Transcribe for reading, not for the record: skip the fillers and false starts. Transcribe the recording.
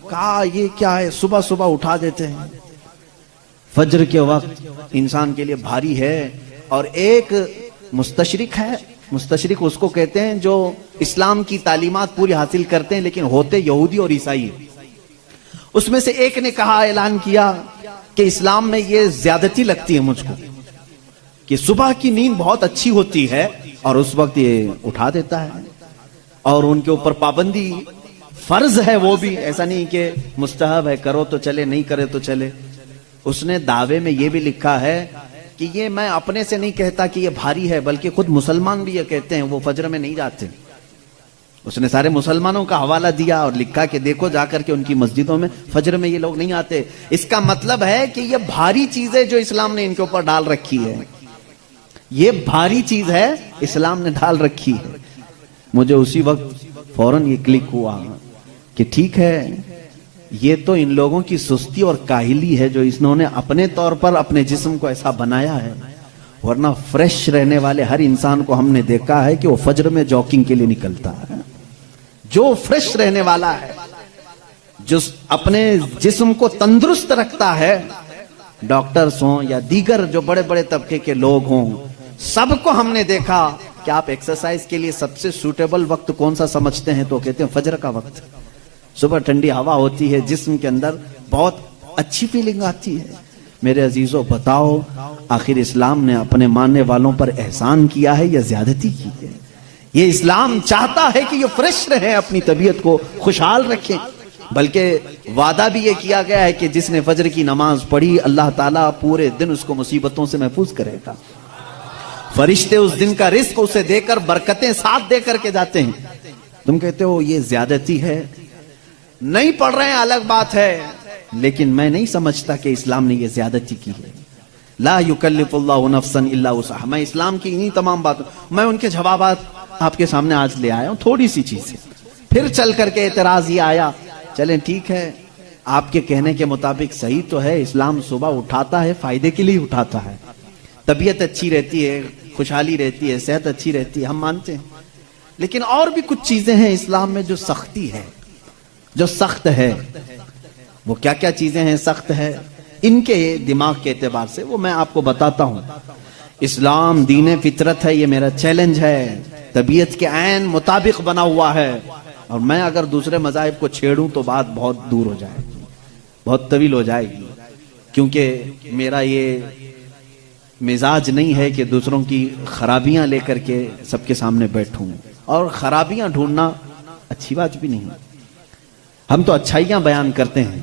کہا یہ کیا ہے، صبح صبح اٹھا دیتے ہیں، فجر کے وقت انسان کے لیے بھاری ہے۔ اور ایک مستشرق ہے، مستشرق اس کو کہتے ہیں جو اسلام کی تعلیمات پوری حاصل کرتے ہیں لیکن ہوتے یہودی اور عیسائی۔ اس میں سے ایک نے کہا، اعلان کیا کہ اسلام میں یہ زیادتی لگتی ہے مجھ کو کہ صبح کی نیند بہت اچھی ہوتی ہے اور اس وقت یہ اٹھا دیتا ہے، اور ان کے اوپر پابندی فرض ہے، وہ بھی ایسا نہیں کہ مستحب ہے، کرو تو چلے نہیں کرے تو چلے۔ اس نے دعوے میں یہ بھی لکھا ہے کہ یہ میں اپنے سے نہیں کہتا کہ یہ بھاری ہے، بلکہ خود مسلمان بھی یہ کہتے ہیں، وہ فجر میں نہیں جاتے۔ اس نے سارے مسلمانوں کا حوالہ دیا اور لکھا کہ دیکھو جا کر کے ان کی مسجدوں میں فجر میں یہ لوگ نہیں آتے۔ اس کا مطلب ہے کہ یہ بھاری چیز ہے جو اسلام نے ان کے اوپر ڈال رکھی ہے، یہ بھاری چیز ہے اسلام نے ڈال رکھی ہے۔ مجھے اسی وقت فوراً یہ کلک ہوا کہ ٹھیک ہے، یہ تو ان لوگوں کی سستی اور کاہلی ہے جو انہوں نے اپنے طور پر اپنے جسم کو ایسا بنایا ہے، ورنہ فریش رہنے والے ہر انسان کو ہم نے دیکھا ہے کہ وہ فجر میں جاگنگ کے لیے نکلتا ہے۔ جو فریش رہنے والا ہے، جو اپنے جسم کو تندرست رکھتا ہے، ڈاکٹرز ہوں یا دیگر جو بڑے بڑے طبقے کے لوگ ہوں، سب کو ہم نے دیکھا کہ آپ ایکسرسائز کے لیے سب سے سوٹیبل وقت کون سا سمجھتے ہیں، تو کہتے ہیں فجر کا وقت۔ صبح ٹھنڈی ہوا ہوتی ہے، جسم کے اندر بہت اچھی فیلنگ آتی ہے۔ میرے عزیزوں بتاؤ، آخر اسلام نے اپنے ماننے والوں پر احسان کیا ہے یا زیادتی کی ہے؟ یہ اسلام چاہتا ہے کہ یہ فریش رہیں، اپنی طبیعت کو خوشحال رکھیں، بلکہ وعدہ بھی یہ کیا گیا ہے کہ جس نے فجر کی نماز پڑھی اللہ تعالیٰ پورے دن اس کو مصیبتوں سے محفوظ کرے گا۔ فرشتے اس دن کا رزق اسے دے کر برکتیں ساتھ دے کر کے جاتے ہیں۔ تم کہتے ہو یہ زیادتی ہے، نہیں پڑھ رہے ہیں الگ بات ہے، لیکن میں نہیں سمجھتا کہ اسلام نے یہ زیادتی کی ہے۔ لا یکلف اللہ نفسا الا وسعها۔ میں اسلام کی انہی تمام باتوں، میں ان کے جوابات آپ کے سامنے آج لے آیا ہوں، تھوڑی سی چیزیں۔ پھر چل کر کے اعتراض یہ آیا، چلیں ٹھیک ہے، آپ کے کہنے کے مطابق صحیح تو ہے، اسلام صبح اٹھاتا ہے، فائدے کے لیے اٹھاتا ہے، طبیعت اچھی رہتی ہے، خوشحالی رہتی ہے، صحت اچھی رہتی ہے، ہم مانتے ہیں، لیکن اور بھی کچھ چیزیں ہیں اسلام میں جو سختی ہے، جو سخت ہے۔ وہ کیا کیا چیزیں ہیں سخت ہے ان کے دماغ کے اعتبار سے، وہ میں آپ کو بتاتا ہوں۔ اسلام دین فطرت ہے، یہ میرا چیلنج ہے، طبیعت کے عین مطابق بنا ہوا ہے، اور میں اگر دوسرے مذاہب کو چھیڑوں تو بات بہت دور ہو جائے گی، بہت طویل ہو جائے گی، کیونکہ میرا یہ مزاج نہیں ہے کہ دوسروں کی خرابیاں لے کر کے سب کے سامنے بیٹھوں، اور خرابیاں ڈھونڈنا اچھی بات بھی نہیں، ہم تو اچھائیاں بیان کرتے ہیں۔